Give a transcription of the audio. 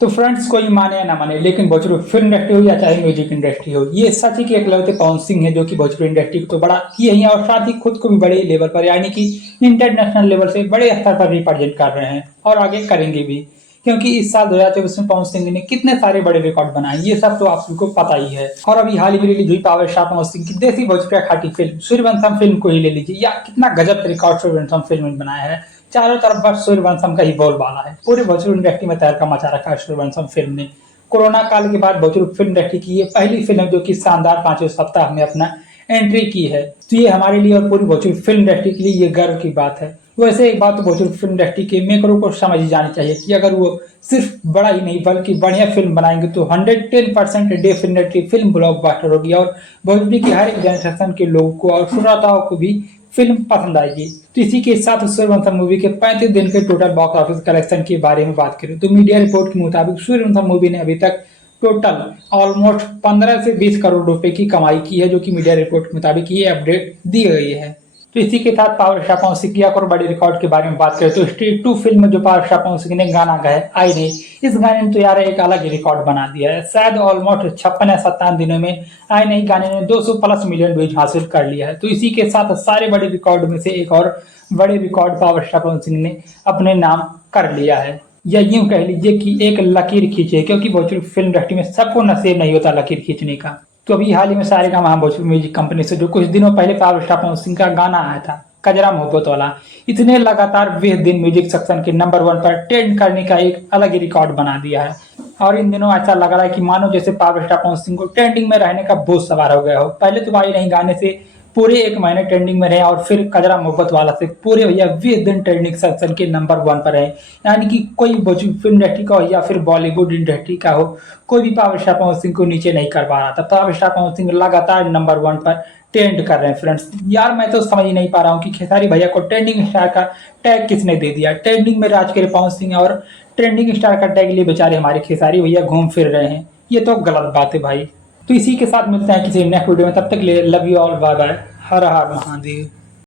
तो फ्रेंड्स, कोई माने या ना माने, लेकिन भोजपुरी फिल्म इंडस्ट्री हो या चाहे म्यूजिक इंडस्ट्री हो, ये सच ही कि एकलौते पवन सिंह है जो कि भोजपुरी इंडस्ट्री को तो बड़ा किए ही हैं और साथ ही खुद को भी बड़े लेवल पर यानी कि इंटरनेशनल लेवल से बड़े स्तर पर रिप्रेजेंट कर रहे हैं और आगे करेंगे भी। क्योंकि इस साल 2024 में पवन सिंह ने कितने सारे बड़े रिकॉर्ड बनाए, ये सब तो आप सबको पता ही है। और अभी हाल ही में रिलीज हुई पावर स्टार पवन सिंह की देसी भोजपुरी खाटी फिल्म सूर्यवंशम फिल्म को ही ले लीजिए, या कितना गजब रिकॉर्ड सूर्यवंशम फिल्म ने बनाया है। चारों तरफ बस सूर्यवंशम का ही बोलबाला है। पूरी भोजपुरी इंडस्ट्री में तहलका मचा रखा है सूर्यवंशम फिल्म ने। कोरोना काल के बाद भोजपुरी फिल्म इंडस्ट्री की ये पहली फिल्म जो कि शानदार पांचवें सप्ताह में अपना एंट्री की है, तो ये हमारे लिए और पूरी भोजपुरी फिल्म इंडस्ट्री के लिए ये गर्व की बात है। वैसे एक बात तो भोजपुरी फिल्म इंडस्ट्री के मेकरों को समझ ही जानी चाहिए कि अगर वो सिर्फ बड़ा ही नहीं बल्कि बढ़िया फिल्म बनाएंगे तो 110% डेफिनेटली फिल्म ब्लॉकबस्टर होगी और भोजपुरी की हर एक जनरेशन के लोगों को और श्रोताओं को भी फिल्म पसंद आएगी। तो इसी के साथ सूर्यवंशम मूवी के 35 दिन के टोटल बॉक्स ऑफिस कलेक्शन के बारे में बात करें तो मीडिया रिपोर्ट के मुताबिक सूर्यवंशम मूवी ने अभी तक टोटल ऑलमोस्ट 15 से 20 करोड़ रुपए की कमाई की है, जो कि मीडिया रिपोर्ट के मुताबिक ये अपडेट दी गई है। तो इसी के साथ पावर स्टार पवन सिंह की एक और बड़ी रिकॉर्ड के बारे में बात करें तो स्ट्रीट 2 फिल्म में जो पावर स्टार पवन सिंह ने गाना गाया आई नहीं, इस गाने ने तो यार एक अलग ही रिकॉर्ड बना दिया है। शायद ऑलमोस्ट 56 या 57 दिनों में आई नहीं गाने ने 200 प्लस मिलियन व्यूज हासिल कर लिया है। तो इसी के साथ सारे बड़े रिकॉर्ड में से एक और बड़े record power star Pawan Singh ने अपने नाम कर लिया है, या यूं कह लीजिए कि एक लकीर खींचे, क्योंकि भोजपुरी फिल्म इंडस्ट्री में सबको नसीब नहीं होता लकीर खींचने का। तो अभी हाल ही में सारेगामा भोजपुरी म्यूजिक कंपनी से जो कुछ दिनों पहले पावर स्टार पवन सिंह का गाना आया था कजरा मोहब्बत वाला, इतने लगातार 20 दिन म्यूजिक सेक्शन के नंबर 1 पर ट्रेंड करने का एक अलग ही रिकॉर्ड बना दिया है। और इन दिनों ऐसा लग रहा है कि मानो जैसे पावर स्टार पवन सिंह को ट्रेंडिंग में रहने का बोझ सवार हो गया हो। पहले तो भाई नहीं गाने से पूरे 1 महीने ट्रेंडिंग में रहे और फिर कजरा मोहब्बत वाला से पूरे भैया 20 दिन ट्रेंडिंग सेक्शन के नंबर 1 पर रहे। यानी कि कोई भोजपुरी फिल्म इंडस्ट्री का हो या फिर बॉलीवुड इंडस्ट्री का हो, कोई भी पावर स्टार पवन सिंह को नीचे नहीं कर पा रहा था। पावर स्टार पवन सिंह लगातार नंबर 1 पर ट्रेंड कर रहे हैं। फ्रेंड्स यार, मैं तो समझ ही नहीं पा रहा हूँ कि खेसारी भैया को ट्रेंडिंग स्टार का टैग किसने दे दिया। ट्रेंडिंग में राज करे पवन सिंह और ट्रेंडिंग स्टार का टैग लिए बेचारे हमारे खेसारी भैया घूम फिर रहे हैं, ये तो गलत बात है भाई। तो इसी के साथ मिलते हैं किसी नेक्स्ट वीडियो में, तब तक ले love you all, bye bye, हर हर महादेव।